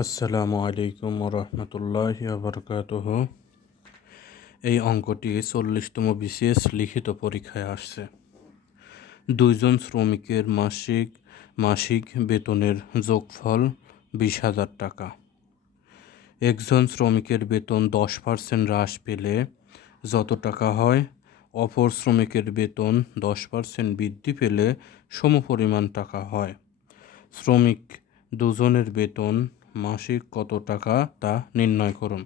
আসসালামু আলাইকুম রহমতুল্লাহি বারকাতুহ। এই অঙ্কটি 40তম বিসিএস লিখিত পরীক্ষায় আসছে। দুইজন শ্রমিকের মাসিক বেতনের যোগফল 20,000 টাকা। একজন শ্রমিকের বেতন 10% হ্রাস পেলে যত টাকা হয়, অপর শ্রমিকের বেতন 10% বৃদ্ধি পেলে সমপরিমাণ টাকা হয়। শ্রমিক দুজনের বেতন মাসিক কত টাকা তা নির্ণয় করুন।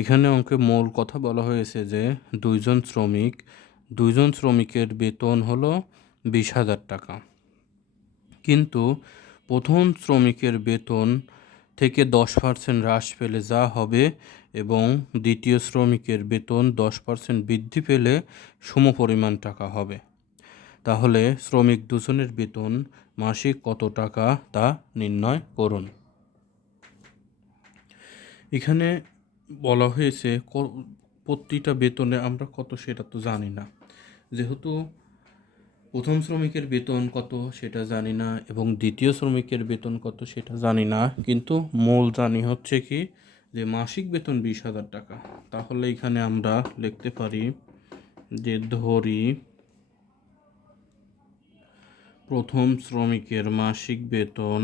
এখানে অঙ্কে মূল কথা বলা হয়েছে যে দুইজন শ্রমিকের বেতন হলো 20,000 টাকা, কিন্তু প্রথম শ্রমিকের বেতন থেকে 10% হ্রাস পেলে যা হবে এবং দ্বিতীয় শ্রমিকের বেতন 10% বৃদ্ধি পেলে সমপরিমাণ টাকা হবে। তাহলে শ্রমিক দুজনের বেতন মাসিক কত টাকা তা নির্ণয় করুন। এখানে বলা হয়েছে প্রতিটা বেতনে আমরা কত সেটা তো জানি না, যেহেতু প্রথম শ্রমিকের বেতন কত সেটা জানি না এবং দ্বিতীয় শ্রমিকের বেতন কত সেটা জানি না, কিন্তু মূল জানি হচ্ছে কি যে মাসিক বেতন 20,000 টাকা। তাহলে এখানে আমরা লিখতে পারি যে ধরি প্রথম শ্রমিকের মাসিক বেতন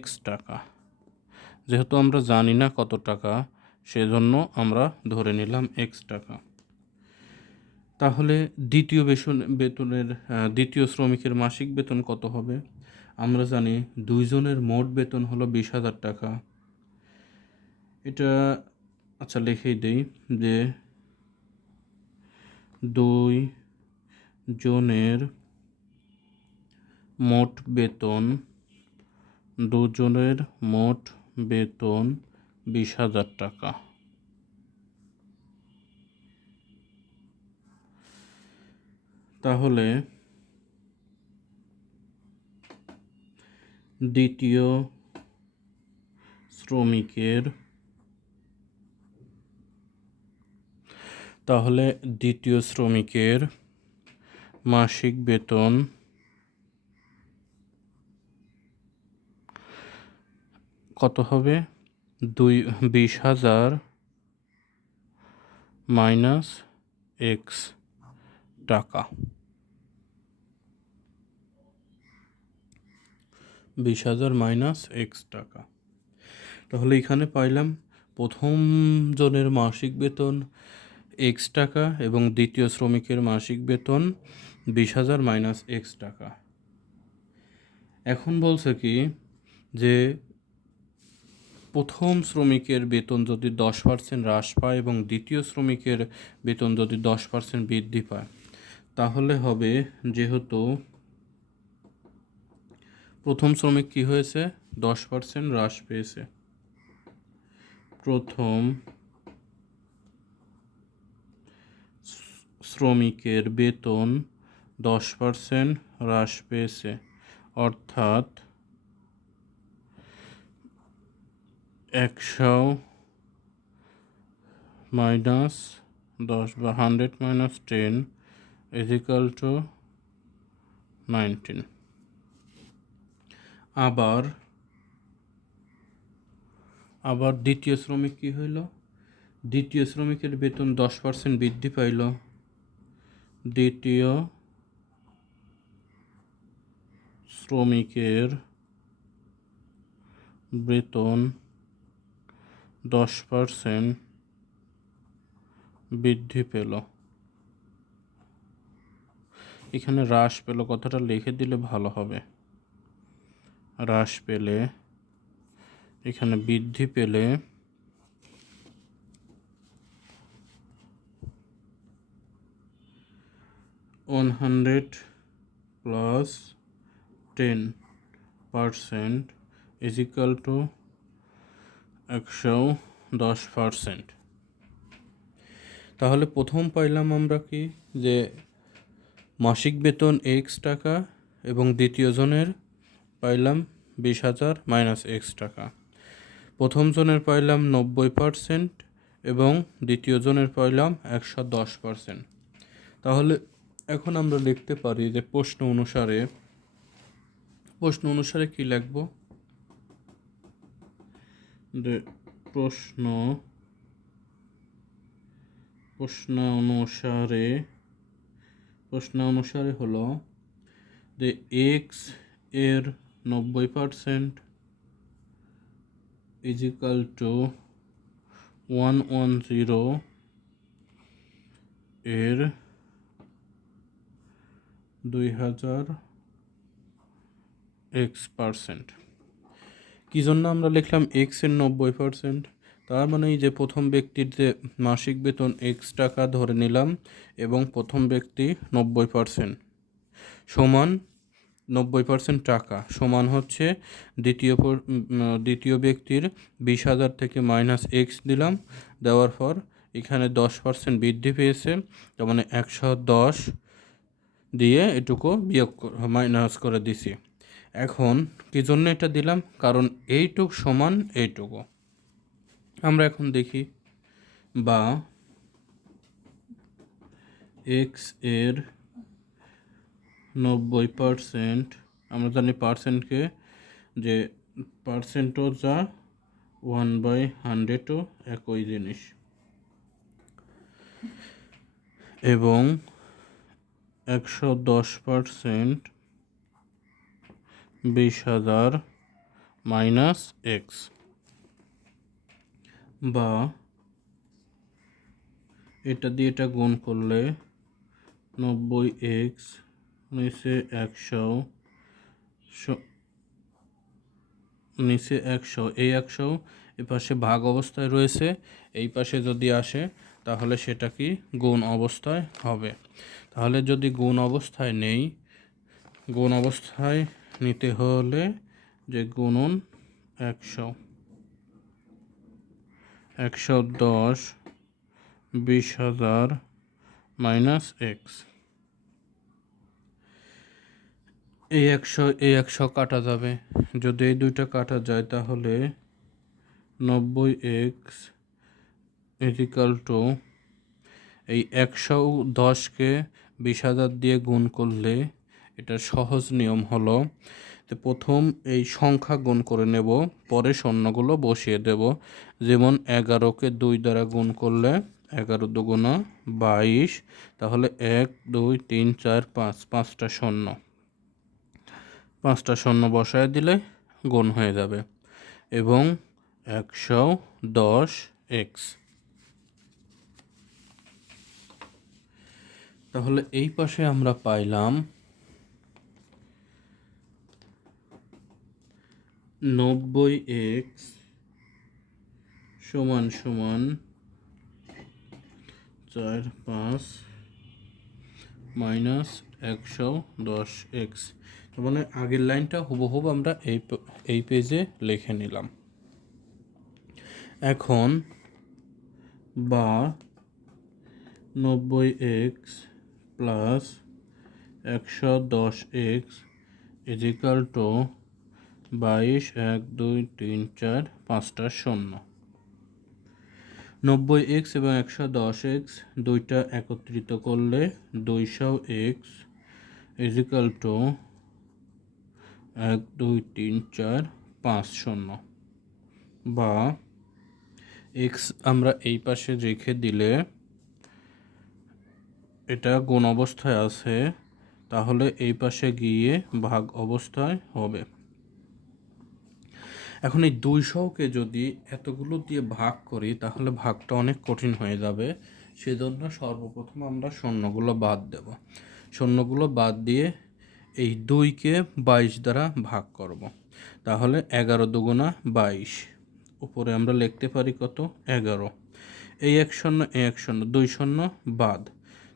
X টাকা। যেহেতু আমরা জানি না কত টাকা, সেজন্য আমরা ধরে নিলাম X টাকা। তাহলে দ্বিতীয় শ্রমিকের মাসিক বেতন কত হবে? আমরা জানি দুইজনের মোট বেতন হলো 20,000 টাকা। এটা আচ্ছা লিখেই দেই যে দুজনের মোট বেতন 20,000 টাকা। তাহলে দ্বিতীয় শ্রমিকের মাসিক বেতন কত হবে? 20,000 মাইনাস X টাকা। 20,000 মাইনাস X টাকা। তাহলে এখানে পাইলাম প্রথম জনের মাসিক বেতন X টাকা এবং দ্বিতীয় শ্রমিকের মাসিক বেতন 20,000 মাইনাস X টাকা। এখন বলছে কি যে প্রথম শ্রমিকের বেতন যদি 10% হ্রাস পায় এবং দ্বিতীয় শ্রমিকের বেতন যদি 10% বৃদ্ধি পায়, তাহলে হবে, যেহেতু প্রথম শ্রমিক কি হয়েছে 10% হ্রাস পেয়েছে, প্রথম শ্রমিকের বেতন 10% হ্রাস পেয়েছে, অর্থাৎ 100 মাইনাস 10 বা 100 মাইনাস 10 ইজিক্যাল টু 19। আবার দ্বিতীয় শ্রমিক কি হইল? দ্বিতীয় শ্রমিকের বেতন 10% বৃদ্ধি পাইল। দ্বিতীয় শ্রমিকের বেতন 10% বৃদ্ধি পেল। এখানে হ্রাস পেল কথাটা লিখে দিলে ভালো হবে। হ্রাস পেলে, এখানে বৃদ্ধি পেলে 100 প্লাস 10% ইজিক্যাল টু 110%। তাহলে প্রথম পাইলাম আমরা কি যে মাসিক বেতন X টাকা এবং দ্বিতীয় জনের পাইলাম 20,000 মাইনাস X টাকা। প্রথম জনের পাইলাম 90% এবং দ্বিতীয় জনের পাইলাম 110%। তাহলে এখন আমরা লিখতে পারি যে প্রশ্ন অনুসারে কি লিখব, যে প্রশ্ন অনুসারে হলো যে এক্স এর 90% ইজ ইকাল টু 110 এর 2000x%। কী জন্য আমরা লিখলাম এক্স এর 90%? তার মানে এই যে প্রথম ব্যক্তির যে মাসিক বেতন এক্স টাকা ধরে নিলাম এবং প্রথম ব্যক্তি 90% সমান 90% টাকা সমান হচ্ছে দ্বিতীয় ব্যক্তির 20,000 থেকে মাইনাস এক্স দিলাম, দেওয়ার পর এখানে 10% বৃদ্ধি পেয়েছে, তার মানে 110 দিয়ে এটুকু মাইনাস করে দিছি। এখন কী জন্য এটা দিলাম? কারণ এইটুক সমান এইটুকু। আমরা এখন দেখি, বা এক্স এর 90%, আমরা জানি পার্সেন্টকে যে পার্সেন্টও যা 1/100ও একই জিনিস, এবং 110% 20,000 মাইনাস এক্স, বা এটা দিয়ে এটা গুণ করলে 90x নিচে 100 এই 100 এ পাশে ভাগ অবস্থায় রয়েছে, এই পাশে যদি আসে তাহলে সেটা কি গুণ অবস্থায় হবে। তাহলে যদি গুণ অবস্থায় নিতে হলে যে গুণন 110 20,000 মাইনাস এক্স, এই 100 কাটা যাবে। যদি এই দুইটা কাটা যায় তাহলে 90x ইজিক্যাল টু এই 110কে 20,000 দিয়ে গুণ করলে এটা সহজ নিয়ম হলো, তো প্রথম এই সংখ্যা গুণ করে নেব, পরে শূন্যগুলো বসিয়ে দেব। যেমন 11কে 2 দ্বারা গুণ করলে 11 দুগুণা 22, তাহলে 1 2 3 4 5 5টা শূন্য বসায় দিলে গুণ হয়ে যাবে, এবং 110x। তাহলে এই পাশে আমরা পাইলাম 90x সমান 4 5 মাইনাস 110x। তার মানে আগের লাইনটা হুবহুব আমরা এই পেজে লিখে নিলাম। এখন বা 90x plus 110x is equal two 22 1 2 3 4 5টা শূন্য। 90x এবং 110x দুইটা একত্রিত করলে 200x ইজিক্যাল টু 1 2 3 4 5 শূন্য, বা এক্স আমরা এই পাশে রেখে দিলে এটা গুণ অবস্থায় আছে, তাহলে এই পাশে গিয়ে ভাগ অবস্থায় হবে। এখন এই 200কে যদি এতগুলো দিয়ে ভাগ করি তাহলে ভাগটা অনেক কঠিন হয়ে যাবে, সেজন্য সর্বপ্রথম আমরা শূন্যগুলো বাদ দেব। শূন্যগুলো বাদ দিয়ে এই 2কে 22 দ্বারা ভাগ করব, তাহলে 11 দুগুণা 22, উপরে আমরা লিখতে পারি কত 11। এই 1 শূন্য এই 1 শূন্য 2 শূন্য বাদ,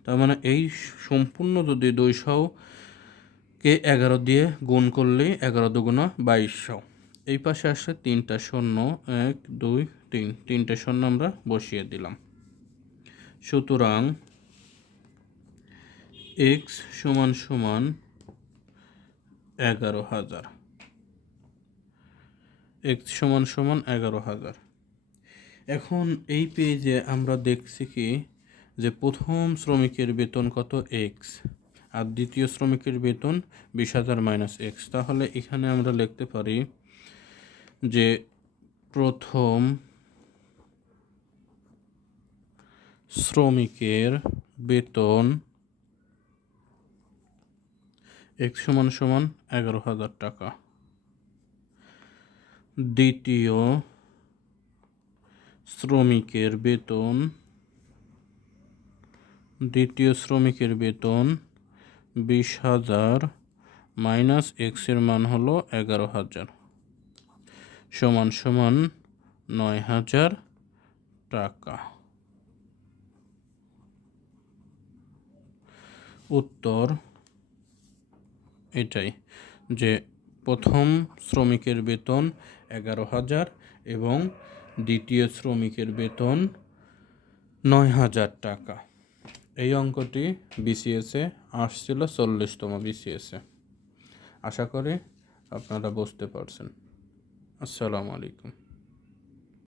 তার মানে এই সম্পূর্ণ যদি 200কে 11 দিয়ে গুণ করলেই 11 দুগুণা 2200। এই পাশে আসলে 3টা শূন্য 1 2 3 3টে শূন্য আমরা বসিয়ে দিলাম। সুতরাং x সমান 11,000, x সমান 11,000। এখন এই পেজে আমরা দেখছি কি যে প্রথম শ্রমিকের বেতন কত এক্স আর দ্বিতীয় শ্রমিকের বেতন 20,000 মাইনাস এক্স। তাহলে এখানে আমরা লিখতে পারি যে প্রথম শ্রমিকের বেতন এক্স সমান সমান 11,000 টাকা, দ্বিতীয় শ্রমিকের বেতন 20,000 মাইনাস এক্সের মান হলো 11,000 সমান সমান 9,000 টাকা। উত্তর এটাই যে প্রথম শ্রমিকের বেতন 11,000 এবং দ্বিতীয় শ্রমিকের বেতন 9,000 টাকা। এই অঙ্কটি বিসিএসে আসছিল 40তম বিসিএসে। আশা করি আপনারা বুঝতে পারছেন। আসসালামু আলাইকুম।